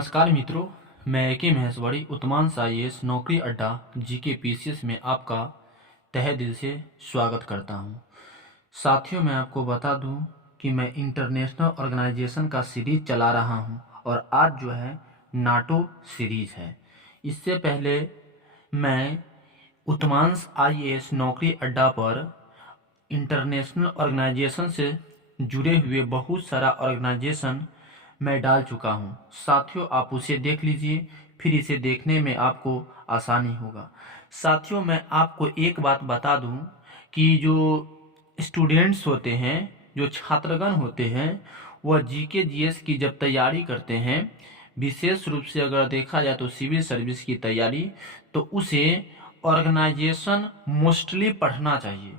नमस्कार मित्रों, मैं AK महेश्वरी उत्तमांश IAS नौकरी अड्डा GK PCS में आपका तहे दिल से स्वागत करता हूं। साथियों, मैं आपको बता दूं कि मैं इंटरनेशनल ऑर्गेनाइजेशन का सीरीज चला रहा हूं और आज जो है नाटो सीरीज है। इससे पहले मैं उत्तमांश IAS नौकरी अड्डा पर इंटरनेशनल ऑर्गेनाइजेशन से जुड़े हुए बहुत सारा ऑर्गेनाइजेशन मैं डाल चुका हूं। साथियों, आप उसे देख लीजिए, फिर इसे देखने में आपको आसानी होगा। साथियों, मैं आपको एक बात बता दूं कि जो स्टूडेंट्स होते हैं, जो छात्रगण होते हैं, वह GK GS की जब तैयारी करते हैं, विशेष रूप से अगर देखा जाए तो सिविल सर्विस की तैयारी, तो उसे ऑर्गेनाइजेशन मोस्टली पढ़ना चाहिए।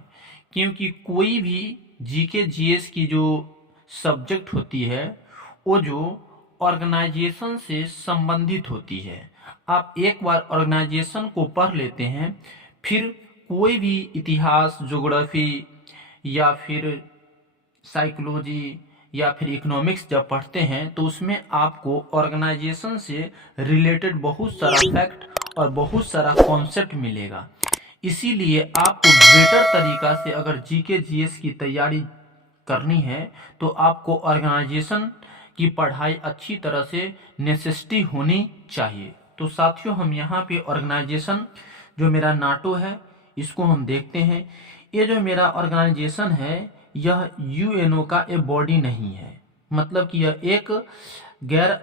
क्योंकि कोई भी GK GS की जो सब्जेक्ट होती है वो जो ऑर्गेनाइजेशन से संबंधित होती है। आप एक बार ऑर्गेनाइजेशन को पढ़ लेते हैं, फिर कोई भी इतिहास, ज्योग्राफी या फिर साइकोलॉजी या फिर इकोनॉमिक्स जब पढ़ते हैं तो उसमें आपको ऑर्गेनाइजेशन से रिलेटेड बहुत सारा फैक्ट और बहुत सारा कॉन्सेप्ट मिलेगा। इसीलिए आपको बेटर तरीका से अगर GK GS की तैयारी करनी है तो आपको ऑर्गेनाइजेशन की पढ़ाई अच्छी तरह से नेसेसिटी होनी चाहिए। तो साथियों, हम यहाँ पे ऑर्गेनाइजेशन जो मेरा नाटो है इसको हम देखते हैं। ये जो मेरा ऑर्गेनाइजेशन है यह UNO का एक बॉडी नहीं है, मतलब कि यह एक गैर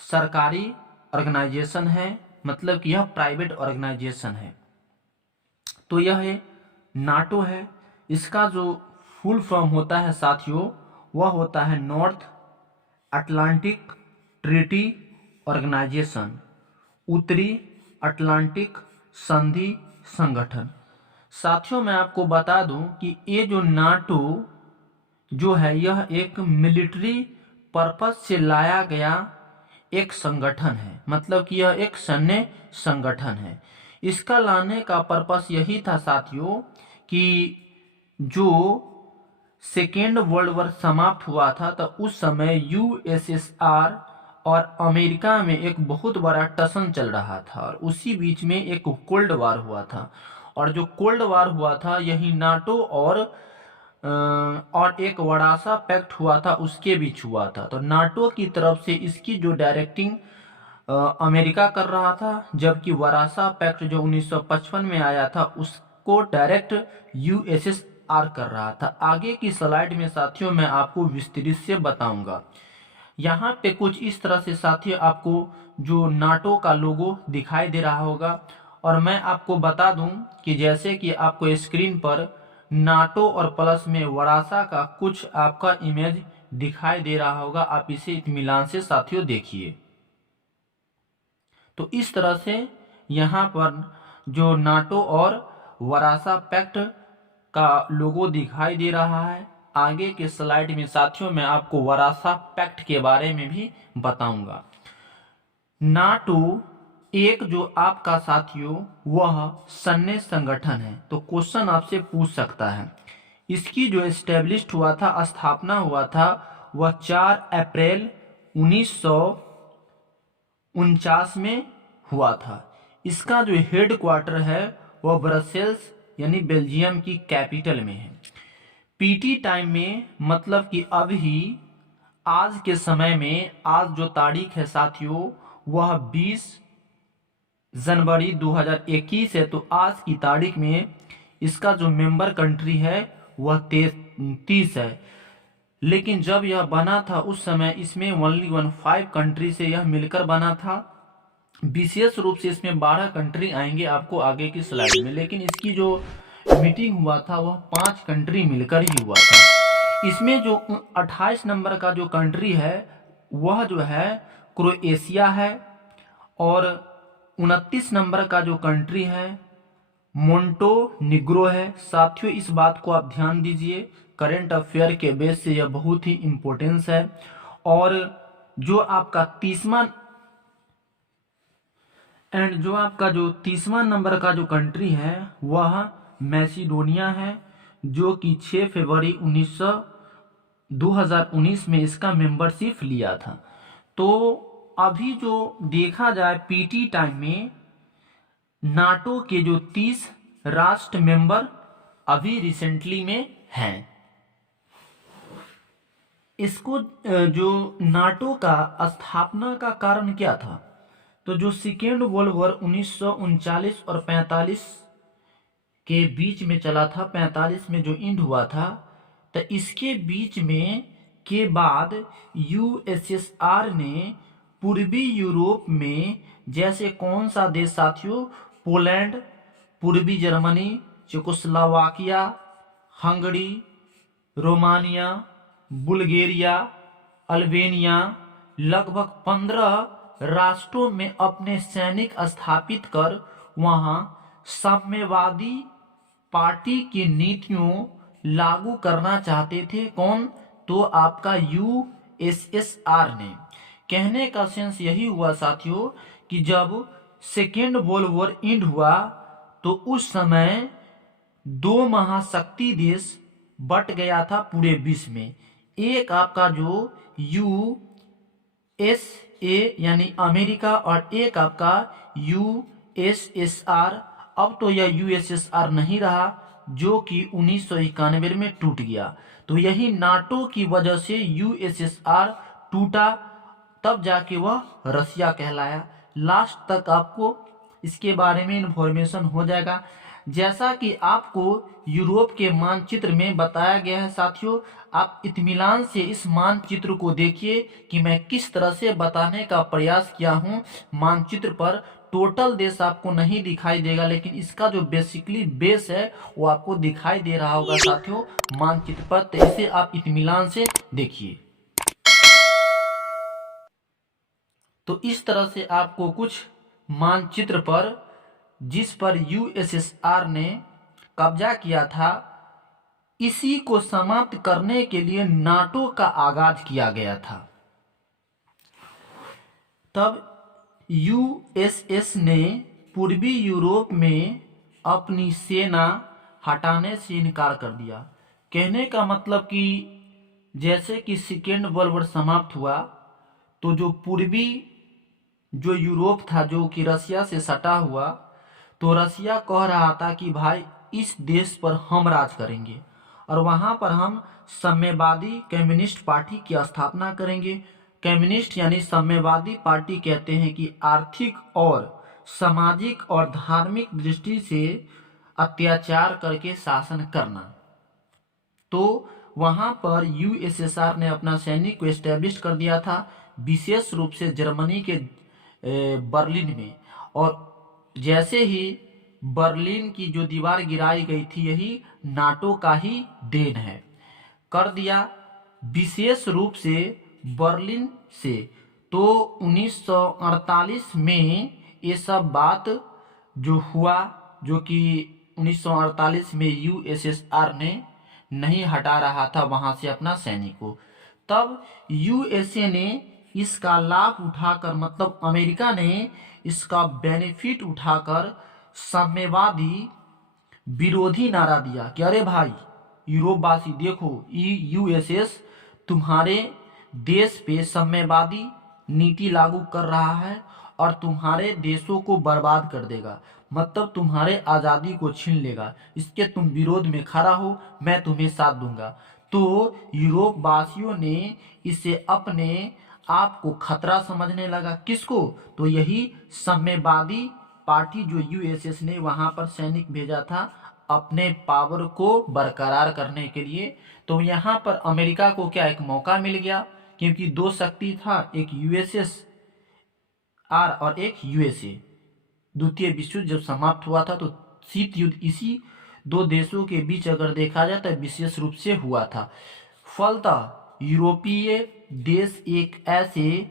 सरकारी ऑर्गेनाइजेशन है, मतलब कि यह प्राइवेट ऑर्गेनाइजेशन है। तो यह है नाटो है। इसका जो फुल फॉर्म होता है साथियों, वह होता है नॉर्थ अटलांटिक ट्रीटी ऑर्गेनाइजेशन, उत्तरी अटलांटिक संधि संगठन। साथियों, मैं आपको बता दूं कि ये जो नाटो जो है यह एक मिलिट्री पर्पस से लाया गया एक संगठन है, मतलब कि यह एक सैन्य संगठन है। इसका लाने का पर्पस यही था साथियों कि जो सेकेंड वर्ल्ड वॉर समाप्त हुआ था तो उस समय USSR और अमेरिका में एक बहुत बड़ा टसन चल रहा था और उसी बीच में एक कोल्ड वार हुआ था। और जो कोल्ड वार हुआ था यही नाटो और एक वरासा पैक्ट हुआ था उसके बीच हुआ था। तो नाटो की तरफ से इसकी जो डायरेक्टिंग अमेरिका कर रहा था, जबकि वरासा पैक्ट जो 1955 में आया था उसको डायरेक्ट USSR कर रहा था। आगे की स्लाइड में साथियों मैं आपको विस्तृत से बताऊंगा। यहाँ पे कुछ इस तरह से साथियों आपको जो नाटो का लोगो दिखाई दे रहा होगा। और मैं आपको बता दूं कि जैसे कि आपको स्क्रीन पर नाटो और प्लस में वरासा का कुछ आपका इमेज दिखाई दे रहा होगा, आप इसे इत्मीनान से साथियों देखिए। तो इस तरह से यहाँ पर जो नाटो और वरासा पैक्ट का लोगो दिखाई दे रहा है। आगे के स्लाइड में साथियों मैं आपको वरासा पैक्ट के बारे में भी बताऊंगा। नाटो एक जो आपका साथियों वह सैन्य संगठन है। तो क्वेश्चन आपसे पूछ सकता है, इसकी जो एस्टेब्लिश्ड हुआ था, स्थापना हुआ था, वह 4 अप्रैल 1949 में हुआ था। इसका जो हेड क्वार्टर है वह ब्रसेल्स यानी बेल्जियम की कैपिटल में है। PT टाइम में, मतलब कि अभी आज के समय में, आज जो तारीख है साथियों वह 20 जनवरी 2021 है। तो आज की तारीख में इसका जो मेंबर कंट्री है वह 33 है। लेकिन जब यह बना था उस समय इसमें ओनली 15 कंट्री से यह मिलकर बना था। विशेष रूप से इसमें 12 कंट्री आएंगे आपको आगे की स्लाइड में, लेकिन इसकी जो मीटिंग हुआ था वह 5 कंट्री मिलकर ही हुआ था। इसमें जो 28 नंबर का जो कंट्री है वह जो है क्रोएशिया है और 29 नंबर का जो कंट्री है मोंटेनेग्रो है। साथियों, इस बात को आप ध्यान दीजिए, करंट अफेयर के बेस से यह बहुत ही इंपॉर्टेंस है। और जो आपका 30वां नंबर का जो कंट्री है वह मैसिडोनिया है, जो कि 6 फरवरी 2019 में इसका मेंबरशिप लिया था। तो अभी जो देखा जाए पीटी टाइम में नाटो के जो 30 राष्ट्र मेंबर अभी रिसेंटली में हैं। इसको जो नाटो का स्थापना का कारण क्या था, तो जो सेकेंड वर्ल्ड वॉर 1939 और 45 के बीच में चला था, 45 में जो इंड हुआ था, तो इसके बीच में के बाद यूएसएसआर ने पूर्वी यूरोप में जैसे कौन सा देश साथियों, पोलैंड, पूर्वी Germany, Czechoslovakia, Hungary, Romania, Bulgaria, Albania, लगभग 15 राष्ट्रों में अपने सैनिक स्थापित कर वहां साम्यवादी पार्टी की नीतियों लागू करना चाहते थे। कौन? तो आपका यूएसएसआर ने। कहने का सेंस यही हुआ साथियों कि जब सेकेंड वर्ल्ड वॉर एंड हुआ तो उस समय दो महाशक्ति देश बट गया था पूरे विश्व में। एक आपका जो यूएसए यानी अमेरिका और एक आपका यूएसएसआर। अब तो यह यूएसएसआर नहीं रहा, जो कि 1991 में टूट गया। तो यही नाटो की वजह से यूएसएसआर टूटा, तब जाके वह रसिया कहलाया। लास्ट तक आपको इसके बारे में इंफॉर्मेशन हो जाएगा। जैसा कि आपको यूरोप के मानचित्र में बताया गया है साथियों, आप इत्मीनान से इस मानचित्र को देखिए कि मैं किस तरह से बताने का प्रयास किया हूं। मानचित्र पर टोटल देश आपको नहीं दिखाई देगा, लेकिन इसका जो बेसिकली बेस है वो आपको दिखाई दे रहा होगा साथियों मानचित्र पर। तो इसे आप इत्मीनान से देखिए। तो इस तरह से आपको कुछ मानचित्र पर, जिस पर यूएसएसआर ने कब्जा किया था, इसी को समाप्त करने के लिए नाटो का आगाज किया गया था। तब यूएसएस ने पूर्वी यूरोप में अपनी सेना हटाने से इनकार कर दिया। कहने का मतलब कि जैसे कि सेकेंड वर्ल्ड वॉर समाप्त हुआ तो जो पूर्वी जो यूरोप था, जो कि रसिया से सटा हुआ, तो रसिया कह रहा था कि भाई इस देश पर हम राज करेंगे और वहां पर हम साम्यवादी कम्युनिस्ट पार्टी की स्थापना करेंगे। कम्युनिस्ट यानी साम्यवादी पार्टी कहते हैं कि आर्थिक और सामाजिक और धार्मिक दृष्टि से अत्याचार करके शासन करना। तो वहां पर यूएसएसआर ने अपना सैनिक को एस्टेब्लिश कर दिया था, विशेष रूप से जर्मनी के बर्लिन में। और जैसे ही बर्लिन की जो दीवार गिराई गई थी, यही नाटो का ही देन है, कर दिया, विशेष रूप से बर्लिन से। तो 1948 में ये सब बात जो हुआ, जो कि 1948 में यूएसएसआर ने नहीं हटा रहा था वहां से अपना सैनिक को, तब यूएसए ने इसका लाभ उठाकर, मतलब अमेरिका ने इसका बेनिफिट उठाकर साम्यवादी विरोधी नारा दिया कि अरे भाई यूरोपवासी देखो, यूएसएस तुम्हारे देश पे साम्यवादी नीति लागू कर रहा है और तुम्हारे देशों को बर्बाद कर देगा, मतलब तुम्हारे आज़ादी को छीन लेगा। इसके तुम विरोध में खड़ा हो, मैं तुम्हें साथ दूंगा। तो यूरोप वासियों ने इसे अपने आप को खतरा समझने लगा। किसको? तो यही साम्यवादी पार्टी जो यूएसएस ने वहां पर सैनिक भेजा था अपने पावर को बरकरार करने के लिए। तो यहाँ पर अमेरिका को क्या एक मौका मिल गया, क्योंकि दो शक्ति था, एक यूएसएसआर और एक यूएसए। द्वितीय विश्व युद्ध जब समाप्त हुआ था तो शीत युद्ध इसी दो देशों के बीच अगर देखा जाए तो विशेष रूप से हुआ था। फलतः यूरोपीय देश एक ऐसे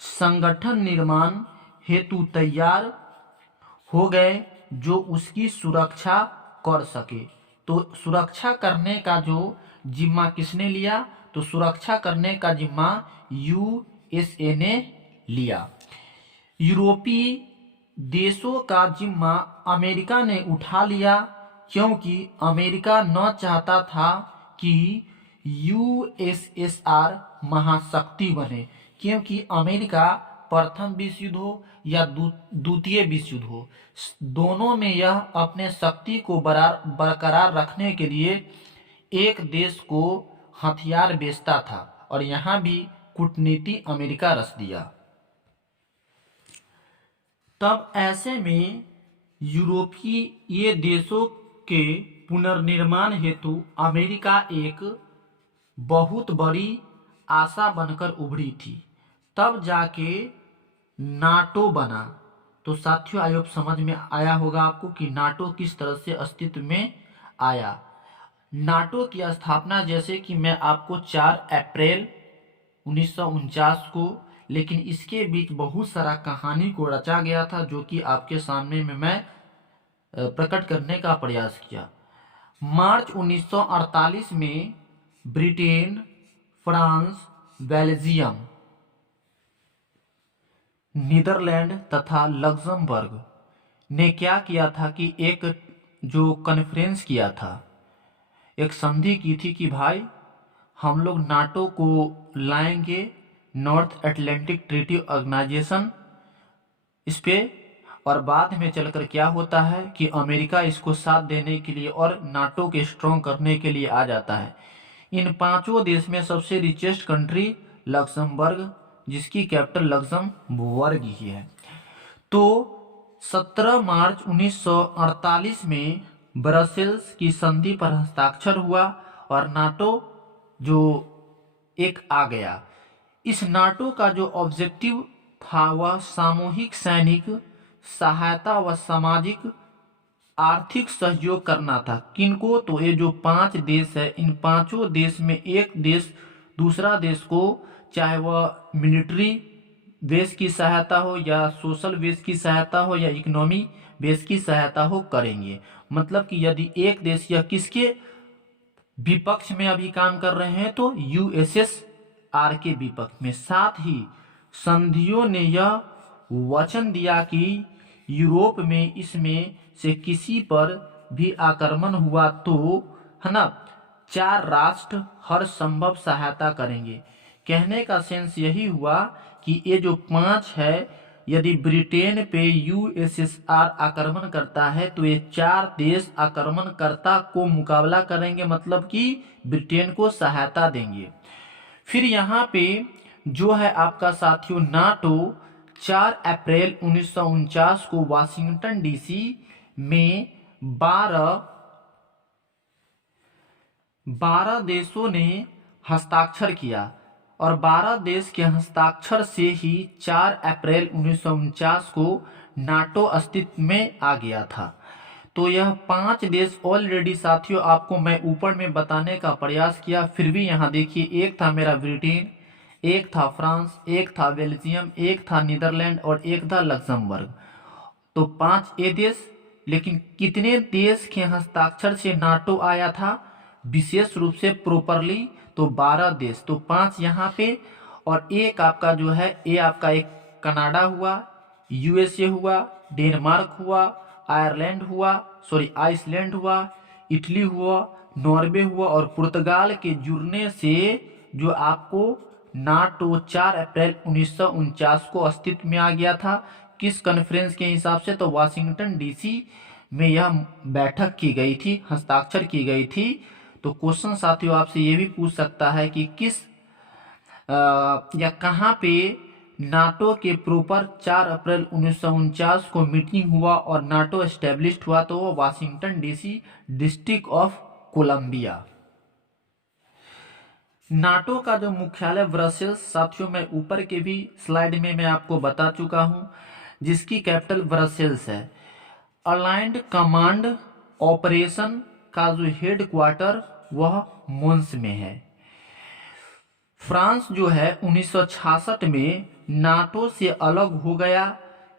संगठन निर्माण हेतु तैयार हो गए जो उसकी सुरक्षा कर सके। तो सुरक्षा करने का जो जिम्मा किसने लिया? तो सुरक्षा करने का जिम्मा यूएसए ने लिया। यूरोपीय देशों का जिम्मा अमेरिका ने उठा लिया, क्योंकि अमेरिका न चाहता था कि यूएसएसआर महाशक्ति बने, क्योंकि अमेरिका प्रथम विश्व युद्ध हो या द्वितीय विश्व युद्ध हो, दोनों में यह अपने शक्ति को बरकरार रखने के लिए एक देश को हथियार बेचता था और यहाँ भी कूटनीति अमेरिका रच दिया। तब ऐसे में यूरोपीय ये देशों के पुनर्निर्माण हेतु अमेरिका एक बहुत बड़ी आशा बनकर उभरी थी। तब जाके नाटो बना। तो साथियों, आई होप समझ में आया होगा आपको कि नाटो किस तरह से अस्तित्व में आया। नाटो की स्थापना जैसे कि मैं आपको 4 अप्रैल 1949 को, लेकिन इसके बीच बहुत सारा कहानी को रचा गया था जो कि आपके सामने में मैं प्रकट करने का प्रयास किया। मार्च 1948 में ब्रिटेन, फ्रांस, बेल्जियम, नीदरलैंड तथा लक्जमबर्ग ने क्या किया था कि एक जो कॉन्फ्रेंस किया था, एक संधि की थी कि भाई हम लोग नाटो को लाएंगे, नॉर्थ अटलांटिक ट्रीटी ऑर्गेनाइजेशन, इस पे। और बाद में चलकर क्या होता है कि अमेरिका इसको साथ देने के लिए और नाटो के स्ट्रॉन्ग करने के लिए आ जाता है। इन पांचों देश में सबसे रिचेस्ट कंट्री लक्समबर्ग, जिसकी कैपिटल लक्समबर्ग ही है। तो 17 मार्च 1948 में ब्रसेल्स की संधि पर हस्ताक्षर हुआ और नाटो जो एक आ गया। इस नाटो का जो ऑब्जेक्टिव था वह सामूहिक सैनिक सहायता व सामाजिक आर्थिक सहयोग करना था। किनको? तो ये जो 5 देश है, इन पांचों देश में एक देश दूसरा देश को चाहे वह मिलिट्री बेस की सहायता हो या सोशल बेस की सहायता हो या इकोनॉमी बेस की सहायता हो करेंगे। मतलब कि यदि एक देश या किसके विपक्ष में अभी काम कर रहे हैं तो यूएसएसआर के विपक्ष में। साथ ही संधियों ने यह वचन दिया कि यूरोप में इसमें से किसी पर भी आक्रमण हुआ तो, है ना, 4 राष्ट्र हर संभव सहायता करेंगे। कहने का सेंस यही हुआ कि ये जो 5 है, यदि ब्रिटेन पे यूएसएसआर आक्रमण करता है तो ये 4 देश आक्रमणकर्ता को मुकाबला करेंगे, मतलब कि ब्रिटेन को सहायता देंगे। फिर यहाँ पे जो है आपका साथियों नाटो 4 अप्रैल 1949 को वाशिंगटन डीसी में 12 देशों ने हस्ताक्षर किया और 12 देश के हस्ताक्षर से ही 4 अप्रैल 1949 को नाटो अस्तित्व में आ गया था। तो यह 5 देश ऑलरेडी साथियों आपको मैं ऊपर में बताने का प्रयास किया, फिर भी यहाँ देखिए, एक था मेरा ब्रिटेन, एक था फ्रांस, एक था बेल्जियम, एक था नीदरलैंड और एक था लक्समबर्ग। तो 5 ये देश, लेकिन कितने देश के हस्ताक्षर से नाटो आया था विशेष रूप से प्रॉपरली? तो 12 देश। तो 5 यहाँ पे और एक आपका जो है, ये आपका एक कनाडा हुआ, यूएसए हुआ, डेनमार्क हुआ, आयरलैंड हुआ, आइसलैंड हुआ, इटली हुआ, नॉर्वे हुआ और पुर्तगाल के जुड़ने से जो आपको नाटो 4 अप्रैल 1949 को अस्तित्व में आ गया था। किस कॉन्फ्रेंस के हिसाब से? तो वाशिंगटन डीसी में यह बैठक की गई थी, हस्ताक्षर की गई थी। तो क्वेश्चन साथियों आपसे ये भी पूछ सकता है कि किस या कहाँ पे नाटो के प्रॉपर 4 अप्रैल 1949 को मीटिंग हुआ और नाटो एस्टेब्लिश्ड हुआ? तो वो Washington DC, District of Columbia. NATO का जो मुख्यालय ब्रसेल्स, साथियों मैं ऊपर के भी स्लाइड में मैं आपको बता चुका हूं, जिसकी कैपिटल ब्रसेल्स है। अलाइंड कमांड ऑपरेशन का जो हेड क्वार्टर वह मोन्स में है। फ्रांस जो है 1966 में नाटो से अलग हो गया,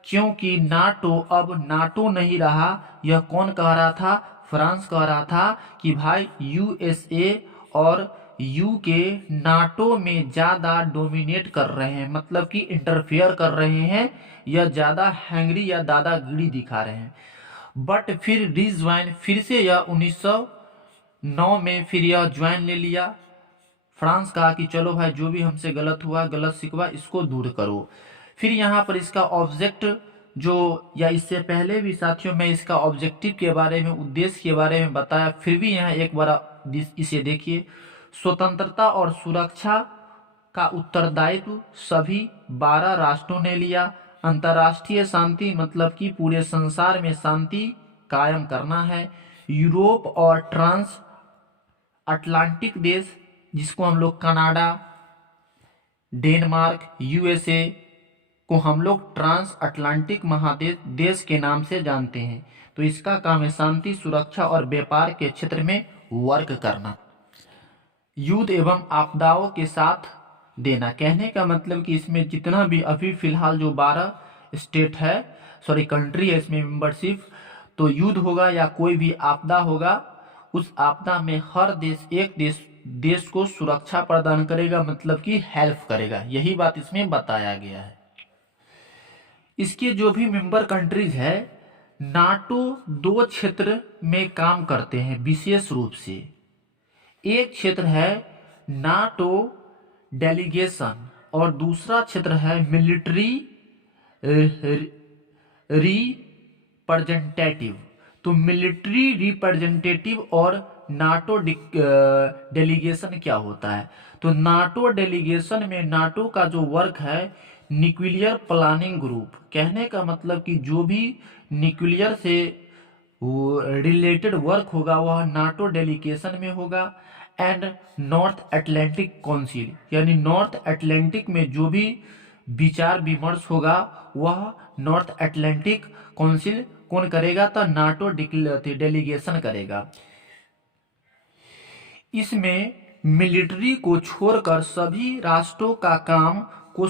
क्योंकि नाटो अब नाटो नहीं रहा। यह कौन कह रहा था? फ्रांस कह रहा था कि भाई यूएसए और यूके नाटो में ज्यादा डोमिनेट कर रहे हैं, मतलब कि इंटरफेयर कर रहे हैं, यह ज्यादा हैंगरी या दादागिरी दिखा रहे हैं। बट फिर रिज्वाइन, फिर से यह 1909 में फिर यह ज्वाइन ले लिया। फ्रांस कहा कि चलो भाई जो भी हमसे गलत हुआ, गलत शिकवा, इसको दूर करो। फिर यहाँ पर इसका ऑब्जेक्ट जो, या इससे पहले भी साथियों मैं इसका ऑब्जेक्टिव के बारे में, उद्देश्य के बारे में बताया, फिर भी यहाँ एक बार इसे देखिए। स्वतंत्रता और सुरक्षा का उत्तरदायित्व सभी 12 राष्ट्रों ने लिया। अंतर्राष्ट्रीय शांति मतलब कि पूरे संसार में शांति कायम करना है। यूरोप और ट्रांस अटलांटिक देश, जिसको हम लोग कनाडा, डेनमार्क, यूएसए को हम लोग ट्रांस अटलांटिक महादेश देश के नाम से जानते हैं। तो इसका काम है शांति, सुरक्षा और व्यापार के क्षेत्र में वर्क करना। युद्ध एवं आपदाओं के साथ देना, कहने का मतलब कि इसमें जितना भी अभी फिलहाल जो 12 स्टेट है, कंट्री है इसमें मेंबरशिप, तो युद्ध होगा या कोई भी आपदा होगा, उस आपदा में हर देश, एक देश को सुरक्षा प्रदान करेगा, मतलब कि हेल्प करेगा। यही बात इसमें बताया गया है। इसके जो भी मेंबर कंट्रीज है, नाटो 2 क्षेत्र में काम करते हैं विशेष रूप से। एक क्षेत्र है नाटो डेलीगेशन और दूसरा क्षेत्र है मिलिट्री रिप्रेजेंटेटिव। तो मिलिट्री रिप्रेजेंटेटिव और नाटो डेलीगेशन क्या होता है? तो नाटो डेलीगेशन में नाटो का जो वर्क है न्यूक्लियर प्लानिंग ग्रुप, कहने का मतलब कि जो भी न्यूक्लियर से रिलेटेड वर्क होगा वह नाटो डेलीगेशन में होगा। एंड नॉर्थ अटलांटिक काउंसिल, यानी नॉर्थ अटलांटिक में जो भी विचार विमर्श होगा वह नॉर्थ अटलांटिक काउंसिल कौन करेगा? तो नाटो डेलीगेशन करेगा। इसमें मिलिट्री को छोड़कर सभी राष्ट्रों का काम को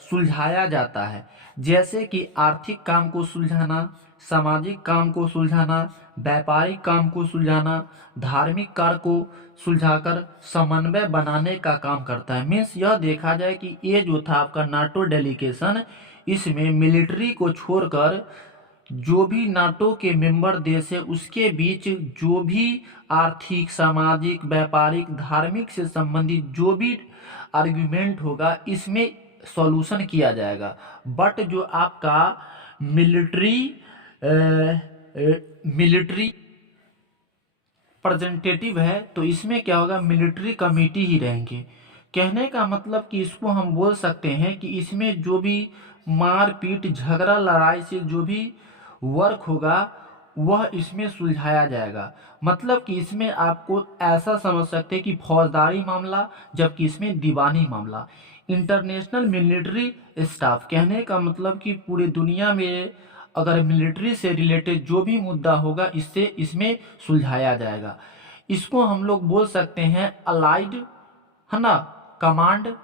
सुलझाया जाता है, जैसे कि आर्थिक काम को सुलझाना, सामाजिक काम को सुलझाना, व्यापारिक काम को सुलझाना, धार्मिक कार्य को सुलझाकर समन्वय बनाने का काम करता है। मीन्स यह देखा जाए कि ये जो था आपका नाटो डेलीगेशन, इसमें मिलिट्री को छोड़कर जो भी नाटो के मेंबर देश है उसके बीच जो भी आर्थिक, सामाजिक, व्यापारिक, धार्मिक से संबंधित जो भी आर्ग्यूमेंट होगा इसमें सॉल्यूशन किया जाएगा। बट जो आपका मिलिट्री रिप्रेजेंटेटिव है तो इसमें क्या होगा? मिलिट्री कमेटी ही रहेंगे। कहने का मतलब कि इसको हम बोल सकते हैं कि इसमें जो भी मारपीट, झगड़ा, लड़ाई से जो भी वर्क होगा वह इसमें सुलझाया जाएगा। मतलब कि इसमें आपको ऐसा समझ सकते हैं कि फौजदारी मामला, जबकि इसमें दीवानी मामला। इंटरनेशनल मिलिट्री स्टाफ, कहने का मतलब कि पूरी दुनिया में अगर मिलिट्री से रिलेटेड जो भी मुद्दा होगा इससे इसमें सुलझाया जाएगा। इसको हम लोग बोल सकते हैं अलाइड, है ना, कमांड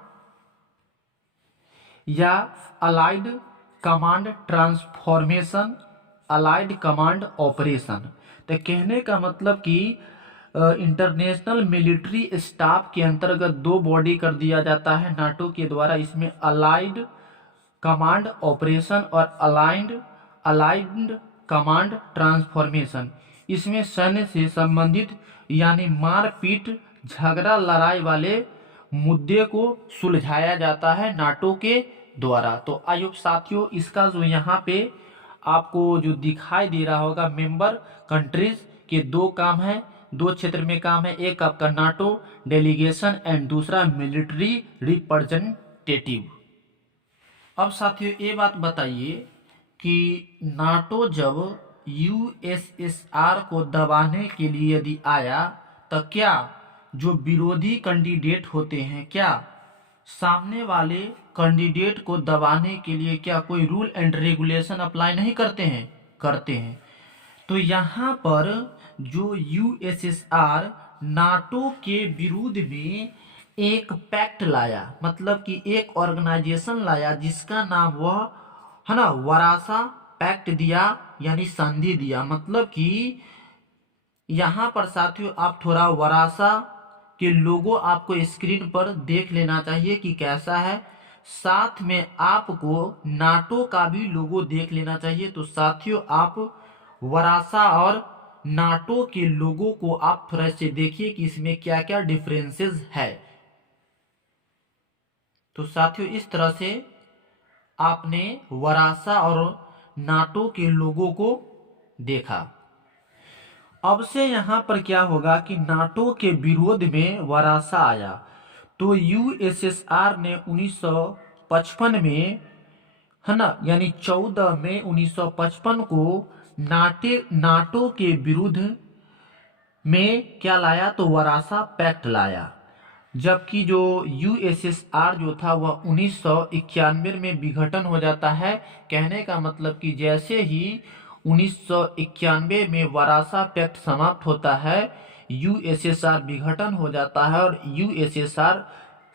या allied command transformation, allied command operation. तो कहने का मतलब कि इंटरनेशनल मिलिट्री स्टाफ के अंतर्गत 2 बॉडी कर दिया जाता है नाटो के द्वारा। इसमें अलाइड कमांड ऑपरेशन और अलाइड कमांड ट्रांसफॉर्मेशन। इसमें सैन्य से संबंधित यानी मारपीट, झगड़ा, लड़ाई वाले मुद्दे को सुलझाया जाता है नाटो के द्वारा। तो आइए साथियों, इसका जो यहाँ पे आपको जो दिखाई दे रहा होगा, मेंबर कंट्रीज के 2 काम है, 2 क्षेत्र में काम है। एक आपका नाटो डेलीगेशन एंड दूसरा मिलिट्री रिप्रेजेंटेटिव। अब साथियों ये बात बताइए कि नाटो जब यूएसएसआर को दबाने के लिए यदि आया तो क्या जो विरोधी कैंडिडेट होते हैं, क्या सामने वाले कैंडिडेट को दबाने के लिए क्या कोई रूल एंड रेगुलेशन अप्लाई नहीं करते हैं? करते हैं। तो यहाँ पर जो यूएसएसआर नाटो के विरुद्ध में एक पैक्ट लाया, मतलब कि एक ऑर्गेनाइजेशन लाया जिसका नाम वह है ना वरासा पैक्ट दिया, यानी संधि दिया। मतलब कि यहाँ पर साथियों आप थोड़ा वरासा के लोगो आपको स्क्रीन पर देख लेना चाहिए कि कैसा है। साथ में आपको नाटो का भी लोगो देख लेना चाहिए। तो साथियों आप वरासा और नाटो के लोगो को आप थोड़ा से देखिए कि इसमें क्या क्या डिफरेंसेस है। तो साथियों इस तरह से आपने वरासा और नाटो के लोगों को देखा। अब से यहाँ पर क्या होगा कि नाटो के विरोध में वरासा आया, तो यूएसएसआर ने 1955 में, है ना, यानी 14 मई 1955 को नाटो के विरुद्ध में क्या लाया, तो वरासा पैक्ट लाया। जबकि जो यूएसएसआर जो था वह 1991 में विघटन हो जाता है। कहने का मतलब कि जैसे ही 1991 में वरासा पैक्ट समाप्त होता है, यूएसएसआर विघटन हो जाता है और यूएसएसआर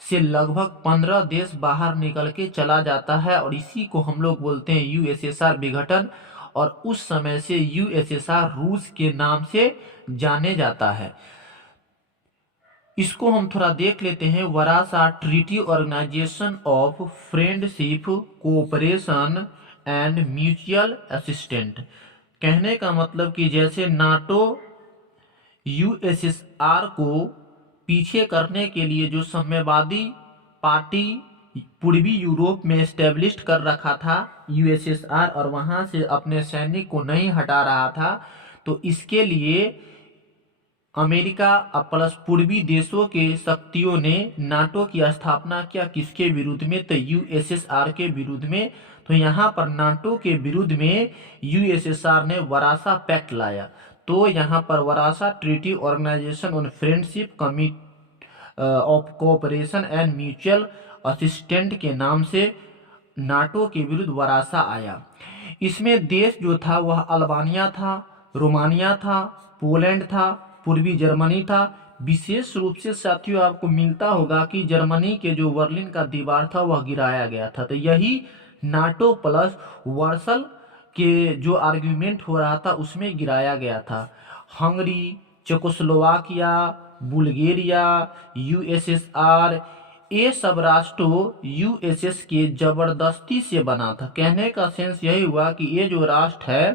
से लगभग 15 देश बाहर निकल के चला जाता है, और इसी को हम लोग बोलते हैं यूएसएसआर विघटन। और उस समय से यूएसएसआर रूस के नाम से जाने जाता है। इसको हम थोड़ा देख लेते हैं। Warsaw treaty organization of friendship, cooperation and mutual assistant. कहने का मतलब कि जैसे नाटो यूएसएसआर को पीछे करने के लिए जो साम्यवादी पार्टी पूर्वी यूरोप में एस्टेब्लिश कर रखा था यूएसएसआर, और वहां से अपने सैनिक को नहीं हटा रहा था, तो इसके लिए अमेरिका प्लस पूर्वी देशों के शक्तियों ने नाटो की स्थापना किया। किसके विरुद्ध में, तो यूएसएसआर के विरुद्ध में। तो यहाँ पर नाटो के विरुद्ध में यूएसएसआर ने वरासा पैक्ट लाया। तो यहाँ पर Warsaw treaty organization on friendship of cooperation and mutual assistant के नाम से नाटो के विरुद्ध वरासा आया। इसमें देश जो था वह अल्बानिया था, रोमानिया था, पोलैंड था, पूर्वी जर्मनी था। विशेष रूप से साथियों आपको मिलता होगा कि जर्मनी के जो बर्लिन का दीवार था वह गिराया गया था। तो यही नाटो प्लस वर्सल के जो आर्ग्यूमेंट हो रहा था उसमें गिराया गया था। हंगरी, चेकोस्लोवाकिया, बुल्गारिया, यूएसएसआर, ये सब राष्ट्रों यूएसएस के जबरदस्ती से बना था। कहने का सेंस यही हुआ कि ये जो राष्ट्र है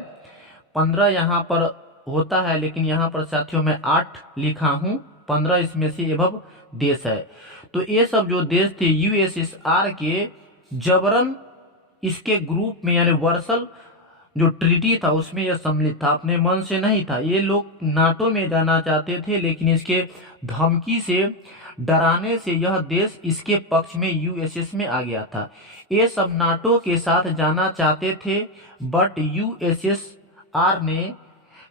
15 यहाँ पर होता है, लेकिन यहाँ पर साथियों मैं 8 लिखा हूँ, 15 इसमें से एवं देश है। तो ये सब जो देश थे यूएसएसआर के जबरन इसके ग्रुप में, यानी वर्सल जो ट्रीटी था उसमें यह सम्मिलित था, अपने मन से नहीं था। ये लोग नाटो में जाना चाहते थे, लेकिन इसके धमकी से, डराने से यह देश इसके पक्ष में यूएसएस में आ गया था। ये सब नाटो के साथ जाना चाहते थे, बट यूएसएसआर ने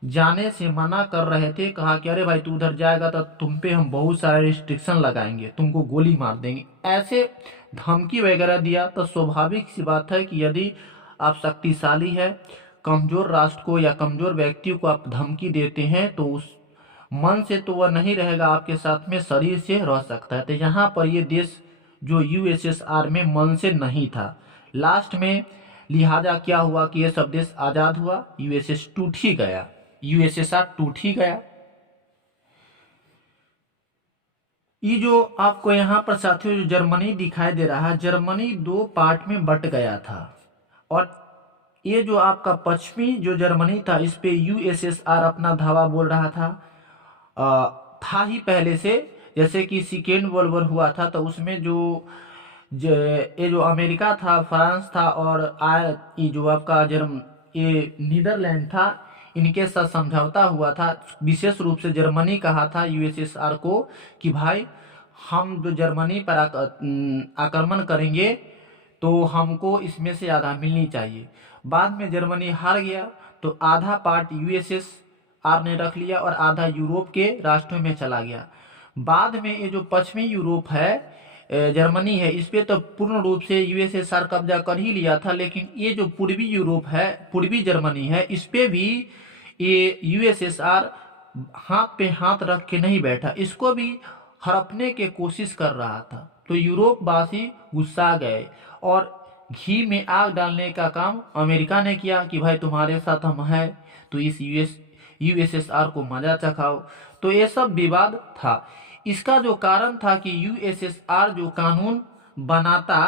जाने से मना कर रहे थे। कहा कि अरे भाई तू उधर जाएगा तो तुम पे हम बहुत सारे रिस्ट्रिक्शन लगाएंगे, तुमको गोली मार देंगे, ऐसे धमकी वगैरह दिया। तो स्वाभाविक सी बात है कि यदि आप शक्तिशाली है, कमजोर राष्ट्र को या कमजोर व्यक्ति को आप धमकी देते हैं तो उस मन से तो वह नहीं रहेगा आपके साथ में, शरीर से रह सकता है। तो यहाँ पर ये देश जो यूएसएसआर में मन से नहीं था। लास्ट में लिहाजा क्या हुआ कि ये सब देश आजाद हुआ, यूएसएस टूट ही गया, यूएसएसआर टूट ही गया। ये जो आपको यहाँ पर साथियों जो जर्मनी दिखाई दे रहा है, जर्मनी 2 पार्ट में बट गया था, और ये जो आपका पश्चिमी जो जर्मनी था इस पे यूएसएसआर अपना धावा बोल रहा था ही पहले से। जैसे कि सेकेंड वर्ल्ड वॉर हुआ था तो उसमें ये जो अमेरिका था, फ्रांस था, और ये जो आपका ये नीदरलैंड था, इनके साथ समझौता हुआ था। विशेष रूप से जर्मनी कहा था यूएसएसआर को कि भाई हम जो जर्मनी पर आक्रमण करेंगे तो हमको इसमें से आधा मिलनी चाहिए। बाद में जर्मनी हार गया तो आधा पार्ट यूएसएसआर ने रख लिया और आधा यूरोप के राष्ट्रों में चला गया। बाद में ये जो पश्चिमी यूरोप है, जर्मनी है, इस पे तो पूर्ण रूप से यूएसएसआर कब्जा कर ही लिया था, लेकिन ये जो पूर्वी यूरोप है, पूर्वी जर्मनी है, इस पे भी ये यूएसएसआर हाथ पे हाथ रख के नहीं बैठा, इसको भी हड़पने की कोशिश कर रहा था। तो यूरोप वासी गुस्सा गए और घी में आग डालने का काम अमेरिका ने किया कि भाई तुम्हारे साथ हम हैं, तो इस यूएसएसआर को मजा चखाओ। तो ये सब विवाद था। इसका जो कारण था कि यूएसएसआर जो कानून बनाता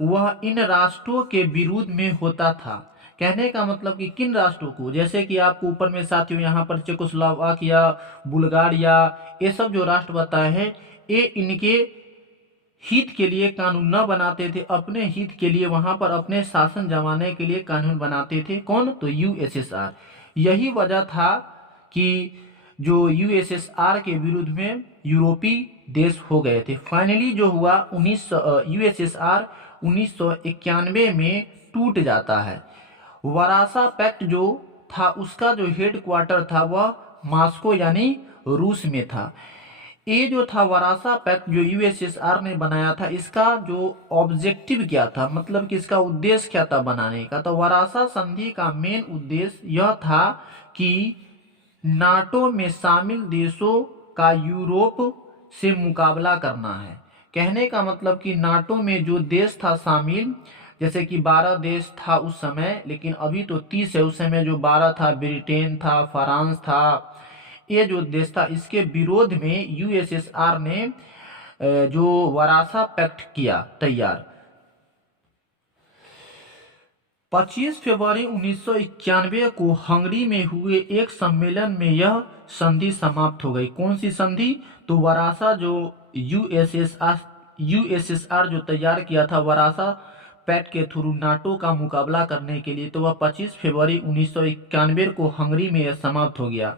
वह इन राष्ट्रों के विरुद्ध में होता था। कहने का मतलब कि किन राष्ट्रों को, जैसे कि आपको ऊपर में साथियों यहाँ पर चेकोस्लोवाकिया, बुल्गारिया, ये सब जो राष्ट्र बताए हैं, ये इनके हित के लिए कानून न बनाते थे, अपने हित के लिए वहां पर अपने शासन जमाने के लिए कानून बनाते थे। कौन? तो यूएसएसआर। यही वजह था कि जो यूएसएसआर के विरुद्ध में यूरोपीय देश हो गए थे। फाइनली जो हुआ यूएसएसआर 1991 में टूट जाता है। वारासा पैक्ट जो था उसका जो हेड क्वार्टर था वह मॉस्को यानी रूस में था। ये जो था वारासा पैक्ट जो यूएसएसआर ने बनाया था, इसका जो ऑब्जेक्टिव क्या था, मतलब कि इसका उद्देश्य क्या था बनाने का, तो वारासा संधि का मेन उद्देश्य यह था कि नाटो में शामिल देशों का यूरोप से मुकाबला करना है। कहने का मतलब कि नाटो में जो देश था शामिल, जैसे कि 12 देश था उस समय, लेकिन अभी तो 30 है, उस समय जो 12 था, ब्रिटेन था, फ्रांस था, ये जो देश था, इसके विरोध में यूएसएसआर ने जो वारासा पैक्ट किया तैयार। 25 फरवरी 1991 को हंगरी में हुए एक सम्मेलन में यह संधि समाप्त हो गई। कौन सी संधि? तो वारासा जो यूएसएसआर जो तैयार किया था वारासा पैक्ट के थ्रू नाटो का मुकाबला करने के लिए, तो वह 25 फरवरी 1991 को हंगरी में यह समाप्त हो गया।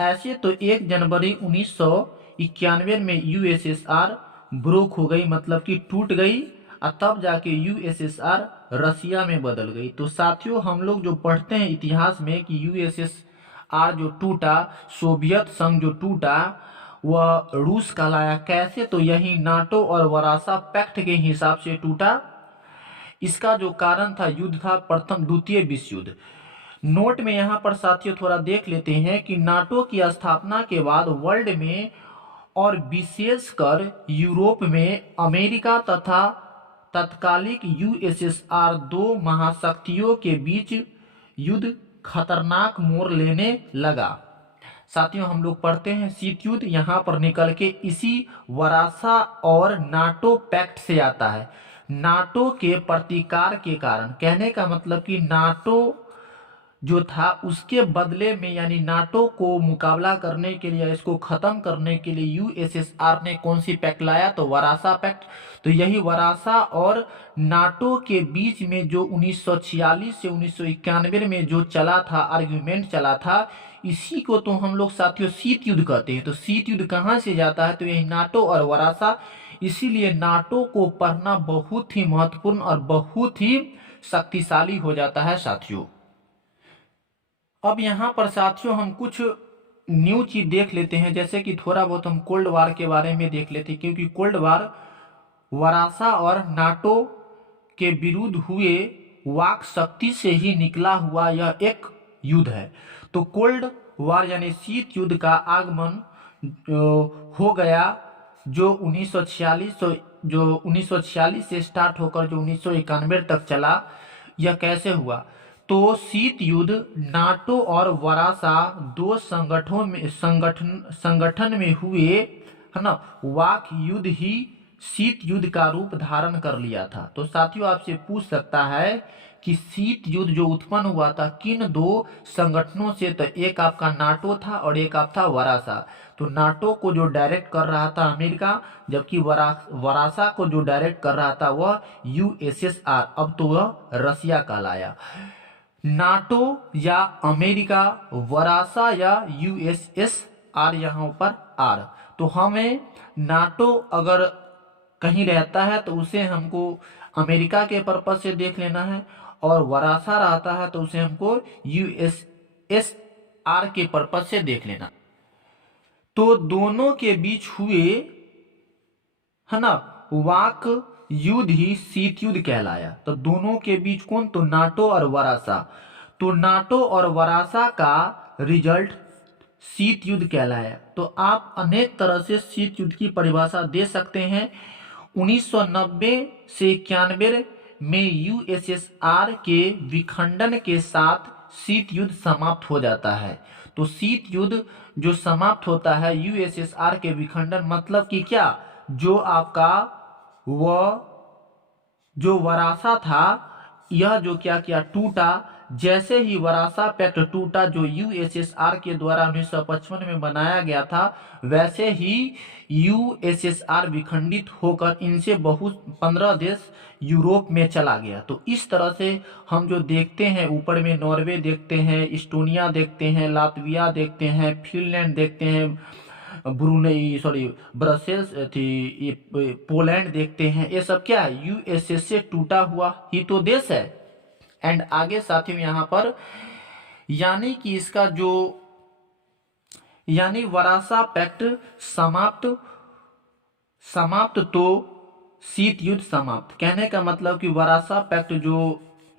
ऐसे तो 1 जनवरी 1991 में यूएसएसआर ब्रोक हो गई, मतलब कि टूट गई, और तब जाके यूएसएसआर रसिया में बदल गई। तो साथियों, हम लोग जो पढ़ते हैं इतिहास में कि यूएसएसआर जो टूटा, सोवियत संघ जो टूटा, वह रूस कहलाया। कैसे? तो यही नाटो और वारासा पैक्ट के हिसाब से टूटा। इसका जो कारण था, युद्ध था प्रथम द्वितीय विश्व युद्ध। नोट में यहाँ पर साथियों थोड़ा देख लेते हैं कि नाटो की स्थापना के बाद वर्ल्ड में और विशेषकर यूरोप में अमेरिका तथा तत्कालिक यूएसएसआर दो महाशक्तियों के बीच युद्ध खतरनाक मोड़ लेने लगा। साथियों, हम लोग पढ़ते हैं शीत युद्ध यहाँ पर निकल के इसी वारासा और नाटो पैक्ट से आता है। नाटो के प्रतिकार के कारण, कहने का मतलब कि नाटो जो था उसके बदले में, यानी नाटो को मुकाबला करने के लिए, इसको खत्म करने के लिए यूएसएसआर ने कौन सी पैक्ट लाया? तो वारासा पैक्ट। तो यही वारासा और नाटो के बीच में जो 1946 से 1991 में जो चला था, आर्ग्यूमेंट चला था, इसी को तो हम लोग साथियों शीत युद्ध कहते हैं। तो शीत युद्ध कहाँ से जाता है? तो यही नाटो और वारासा। इसीलिए नाटो को पढ़ना बहुत ही महत्वपूर्ण और बहुत ही शक्तिशाली हो जाता है साथियों। अब यहाँ पर साथियों हम कुछ न्यू चीज देख लेते हैं, जैसे कि थोड़ा बहुत हम कोल्ड वार के बारे में देख लेते हैं, क्योंकि कोल्ड वार वारासा और नाटो के विरुद्ध हुए वाक शक्ति से ही निकला हुआ यह एक युद्ध है। तो कोल्ड वार यानी शीत युद्ध का आगमन हो गया जो 1946 से स्टार्ट होकर जो 1991 तक चला। यह कैसे हुआ? तो शीत युद्ध नाटो और वारासा दो संगठन में हुए, है ना, वाक युद्ध ही शीत युद्ध का रूप धारण कर लिया था। तो साथियों, आपसे पूछ सकता है कि शीत युद्ध जो उत्पन्न हुआ था किन दो संगठनों से? तो एक आपका नाटो था और एक आपका वारासा। तो नाटो को जो डायरेक्ट कर रहा था अमेरिका, जबकि वारासा को जो डायरेक्ट कर रहा था वह यूएसएसआर, अब तो वह रसिया कहलाया। नाटो या अमेरिका, वारासा या यूएसएसआर, यहाँ पर आर। तो हमें नाटो अगर कहीं रहता है तो उसे हमको अमेरिका के पर्पज से देख लेना है, और वारासा रहता है तो उसे हमको यूएसएसआर के पर्पज से देख लेना। तो दोनों के बीच हुए, है ना, वाक युद्ध ही शीत युद्ध कहलाया। तो दोनों के बीच कौन? तो नाटो और वारासा। तो नाटो और वारासा का रिजल्ट शीत युद्ध कहलाया। तो आप अनेक तरह से शीत युद्ध की परिभाषा दे सकते हैं। 1990 से 91 में यूएसएसआर के विखंडन के साथ शीत युद्ध समाप्त हो जाता है। तो शीत युद्ध जो समाप्त होता है यूएसएसआर के विखंडन, मतलब कि क्या, जो आपका वह जो वारासा था, यह जो क्या किया, टूटा, जैसे ही वारासा पैक्ट टूटा, जो यूएसएसआर के द्वारा 1955 में बनाया गया था, वैसे ही यूएसएसआर विखंडित होकर इनसे बहुत 15 देश यूरोप में चला गया। तो इस तरह से हम जो देखते हैं, ऊपर में नॉर्वे देखते हैं, इस्टोनिया देखते हैं, लातविया देखते हैं, फिनलैंड देखते हैं, ब्रुनेई सॉरी ब्रसेल्स थी, ये पोलैंड देखते हैं। ये सब क्या है? यूएसएस से टूटा हुआ ही तो देश है। एंड आगे साथियों यहाँ पर यानी कि इसका जो यानी वारासा पैक्ट समाप्त समाप्त तो शीत युद्ध समाप्त। कहने का मतलब कि वारासा पैक्ट जो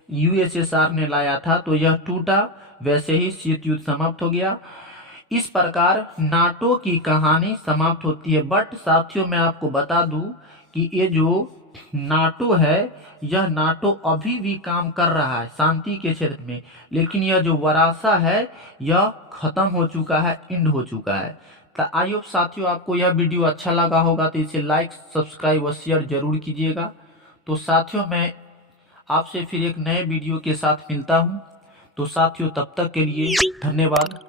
यूएसएसआर ने लाया था तो यह टूटा, वैसे ही शीत युद्ध समाप्त हो गया। इस प्रकार नाटो की कहानी समाप्त होती है। बट साथियों मैं आपको बता दूं कि ये जो नाटो है, यह नाटो अभी भी काम कर रहा है शांति के क्षेत्र में, लेकिन यह जो वारासा है यह खत्म हो चुका है, एंड हो चुका है। तो आई होप साथियों आपको यह वीडियो अच्छा लगा होगा, तो इसे लाइक सब्सक्राइब और शेयर जरूर कीजिएगा। तो साथियों मैं आपसे फिर एक नए वीडियो के साथ मिलता हूं। तो साथियों तब तक के लिए धन्यवाद।